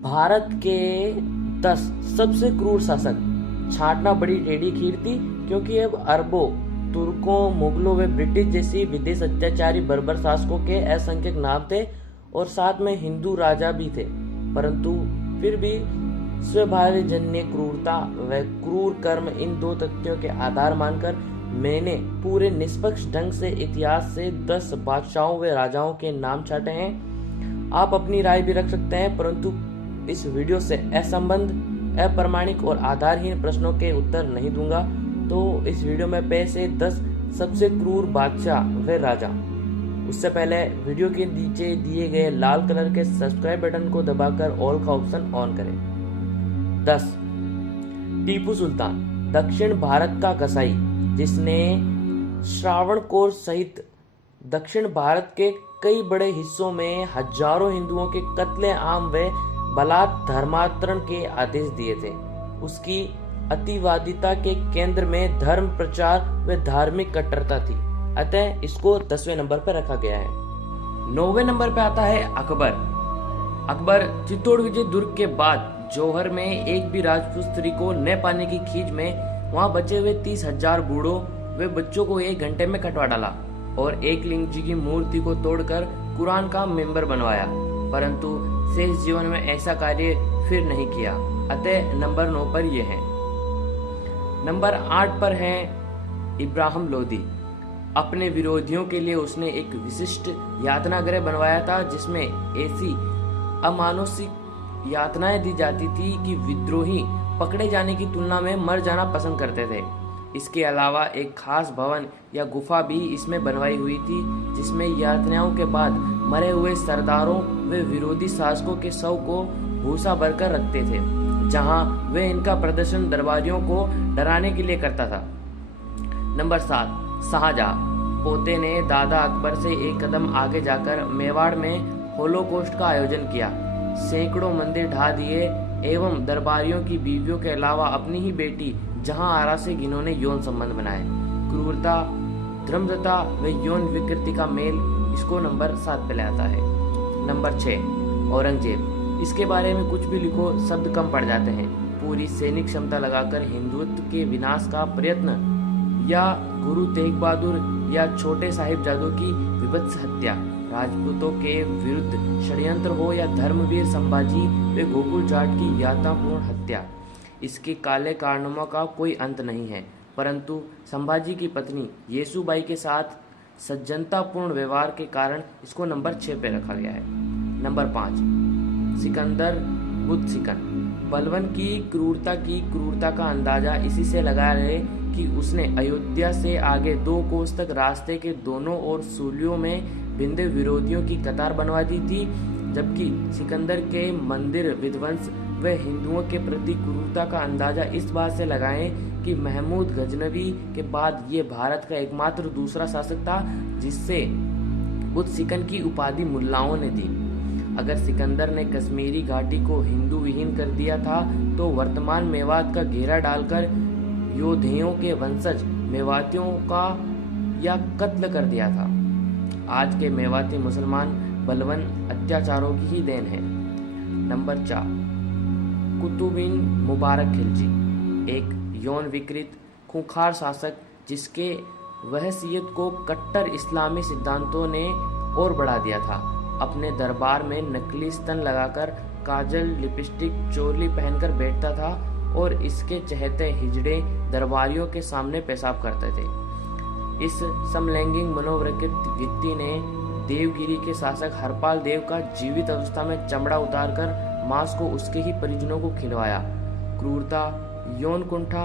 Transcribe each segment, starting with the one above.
भारत के 10 सबसे क्रूर शासक छांटना बड़ी टेढ़ी खीर थी, क्योंकि अब अरबों, तुर्कों, मुगलों व ब्रिटिश जैसी विदेश अत्याचारी बर्बर शासकों के असंख्यक नाम थे और साथ में हिंदू राजा भी थे। परंतु फिर भी स्वभाव जन्य क्रूरता व क्रूर कर्म, इन दो तथ्यों के आधार मानकर मैंने पूरे निष्पक्ष ढंग से इतिहास से 10 बादशाहों व राजाओं के नाम छाटे हैं। आप अपनी राय भी रख सकते हैं, परंतु इस वीडियो से असंबद्ध, अप्रमाणिक और आधारहीन प्रश्नों के उत्तर नहीं दूंगा। तो इस वीडियो में पैसे 10 सबसे क्रूर बादशाह व राजा। उससे पहले वीडियो के नीचे दिए गए लाल कलर के सब्सक्राइब बटन को दबाकर ऑल का ऑप्शन ऑन करें। 10 टीपू सुल्तान, दक्षिण भारत का कसाई, जिसने श्रावणकोर सहित दक्षिण भारत के कई बड़े हिस्सों में हजारों हिंदुओं के कत्ले आम व बलात् धर्मांतरण के आदेश दिए थे। उसकी अतिवादिता के केंद्र में धर्म प्रचार व धार्मिक कट्टरता थी, अतः इसको 10वें नंबर पर रखा गया है। 9वें नंबर पर आता है अकबर। अकबर चित्तौड़ विजय दुर्ग के बाद जौहर में एक भी राजपूत स्त्री को न पाने की खींच में वहां बचे हुए 30,000 बूढ़ों व बच्चों को 1 घंटे में कटवा डाला और एकलिंग जी की मूर्ति को तोड़कर कुरान का मेंबर बनवाया। परंतु शेष जीवन में ऐसा कार्य फिर नहीं किया, अतः नंबर 9 पर यह है। नंबर 8 पर है इब्राहिम लोदी। अपने विरोधियों के लिए उसने एक विशिष्ट यातना गृह बनवाया था, जिसमें ऐसी अमानुषिक यातनाएं दी जाती थी कि विद्रोही पकड़े जाने की तुलना में मर जाना पसंद करते थे। इसके अलावा एक खास भवन या गुफा भी इसमें बनवाई हुई थी, जिसमें यातनाओं के बाद मरे हुए सरदारों व विरोधी शासकों के शव को भूसा भरकर रखते थे, जहां वे इनका प्रदर्शन दरबारियों को डराने के लिए करता था। नंबर 7 शाहजहां। पोते ने दादा अकबर से एक कदम आगे जाकर मेवाड़ में होलोकॉस्ट का आयोजन किया, सैकड़ों मंदिर ढा दिए एवं दरबारियों की बीवियों के अलावा अपनी ही बेटी जहां आरा से इन्होंने यौन संबंध बनाए। क्रूरता, धर्मदता व यौन विकृति का मेल इसको नंबर 7 पे ले आता है। नंबर 6 औरंगजेब। इसके बारे में कुछ भी लिखो शब्द कम पड़ जाते हैं। पूरी सैनिक क्षमता लगाकर हिंदुत्व के विनाश का प्रयत्न, या गुरु तेग बहादुर या छोटे साहिबजादों की विभत्स हत्या, राजपूतों के विरुद्ध षड्यंत्र हो या धर्मवीर संभाजी व गोकुल जाट की यातनापूर्ण हत्या, इसके काले कारनामों का कोई अंत नहीं है। परंतु संभाजी की पत्नी येसुबाई के साथ सज्जनतापूर्ण व्यवहार के कारण इसको नंबर 6 पे रखा गया है। नंबर 5 सिकंदर बुत सिकन। बलवन की क्रूरता का अंदाजा इसी से लगाया है कि उसने अयोध्या से आगे 2 कोस तक रास्ते के दोनों ओर सूलियों में बिंदे विरोधियों की कतार बनवा दी थी, जबकि सिकंदर के मंदिर विध्वंस व हिंदुओं के प्रति क्रूरता का अंदाजा इस बात से लगाएं कि महमूद गजनवी के बाद ये भारत का एकमात्र दूसरा शासक था जिससे बुत सिकन की उपाधि मुल्लाओं ने दी। अगर सिकंदर ने कश्मीरी घाटी को हिंदू विहीन कर दिया था, तो वर्तमान मेवात का घेरा डालकर योधेयों के वंशज मेवातियों का या कत्ल कर दिया था। आज के मेवाती मुसलमान बलवन अत्याचारों की ही देन है। नंबर 4 कुतुबुद्दीन मुबारक खिलजी। एक यौन विकृत खूंखार शासक, जिसके वहशियत को कट्टर इस्लामी सिद्धांतों ने और बढ़ा दिया था। अपने दरबार में नकली स्तन लगाकर, काजल, लिपस्टिक, चोली पहनकर बैठता था और इसके चहेते हिजड़े दरबारियों के सामने पेशाब करते थे। इस समलैंगिक मनोवृत्त व्यक्ति ने देवगिरी के शासक हरपाल देव का जीवित अवस्था में चमड़ा उतारकर मांस को उसके ही परिजनों को खिलवाया। क्रूरता, यौन कुंठा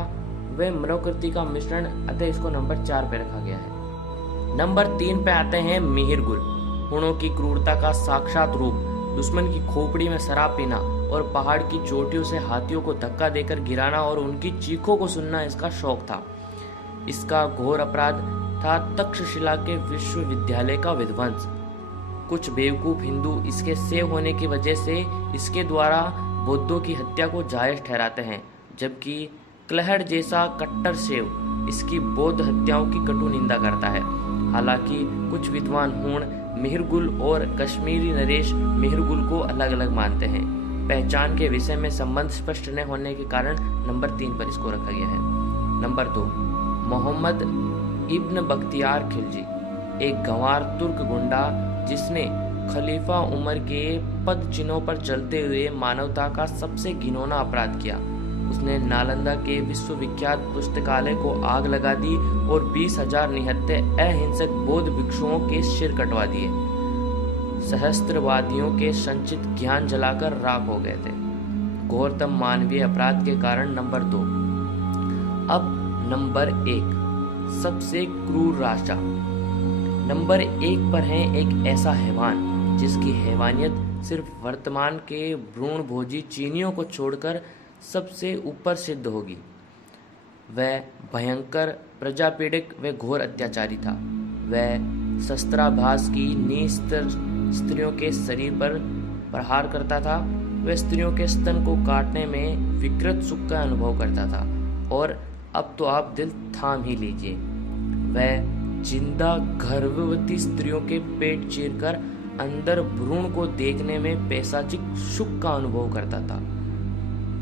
व मनोकृति का मिश्रण, अतः इसको नंबर 4 पे रखा गया है। नंबर 3 पे आते हैं मिहिर गुल। हुणों की क्रूरता का साक्षात रूप, दुश्मन की खोपड़ी में शराब पीना और पहाड़ की चोटियों से हाथियों को धक्का देकर गिराना और उनकी चीखों को सुनना इसका शौक था। इसका घोर अपराध था तक्षशिला के विश्वविद्यालय का विध्वंस। कुछ बेवकूफ हिंदू इसके सेव होने की वजह से इसके द्वारा बौद्धों की हत्या को जायज ठहराते हैं, जबकि क्लहड़ जैसा कट्टर सेव इसकी बौद्ध हत्याओं की कटु निंदा करता है। हालांकि कुछ विद्वान हूण मिहिरगुल और कश्मीरी नरेश मिहिरगुल को अलग अलग मानते हैं। पहचान के विषय में संबंध स्पष्ट न होने के कारण नंबर 3 पर इसको रखा गया है। नंबर 2, मोहम्मद इब्न बख्तियार खिलजी, एक गंवार तुर्क गुंडा जिसने खलीफा उमर के पद चिन्हों पर चलते हुए मानवता का सबसे घिनौना अपराध किया। उसने नालंदा के विश्वविख्यात पुस्तकालय को आग लगा दी और 20,000 निहत्थे अहिंसक बौद्ध भिक्षुओं के सिर कटवा दिए। सहस्त्रवादियों के संचित ज्ञान जलाकर राख हो गए थे। घोरतम मानवीय अपराध के कारण नंबर 2। अब नंबर 1, सबसे क्रूर राजा। नंबर 1 पर है एक ऐसा हैवान जिसकी हैवानियत सिर्फ वर्तमान के भ्रूणभोजी चीनियों को छोड़कर सबसे ऊपर सिद्ध होगी। वह भयंकर, प्रजापीड़क व घोर अत्याचारी था। वह शस्त्राभास की निस्तर स्त्रियों के शरीर पर प्रहार करता था। वह स्त्रियों के स्तन को काटने में विकृत सुख का अनुभव करता था। और अब तो आप दिल थाम ही लीजिए, वह जिंदा गर्भवती स्त्रियों के पेट चीरकर अंदर भ्रूण को देखने में पैशाचिक सुख का अनुभव करता था।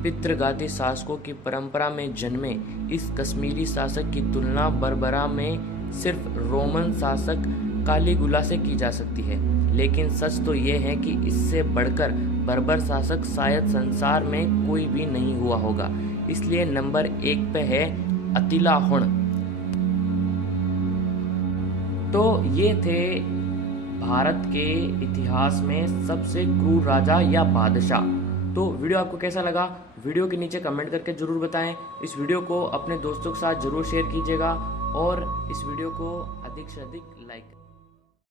पितृघाती शासकों की परंपरा में जन्मे इस कश्मीरी शासक की तुलना बर्बरा में सिर्फ रोमन शासक कालीगुला से की जा सकती है। लेकिन सच तो यह है कि इससे बढ़कर बर्बर शासक शायद संसार में कोई भी नहीं हुआ होगा। इसलिए नंबर 1 पे है अतिला हुन। तो ये थे भारत के इतिहास में सबसे क्रूर राजा या बादशाह। तो वीडियो आपको कैसा लगा, वीडियो के नीचे कमेंट करके जरूर बताएं। इस वीडियो को अपने दोस्तों के साथ जरूर शेयर कीजिएगा और इस वीडियो को अधिक से अधिक लाइक करें।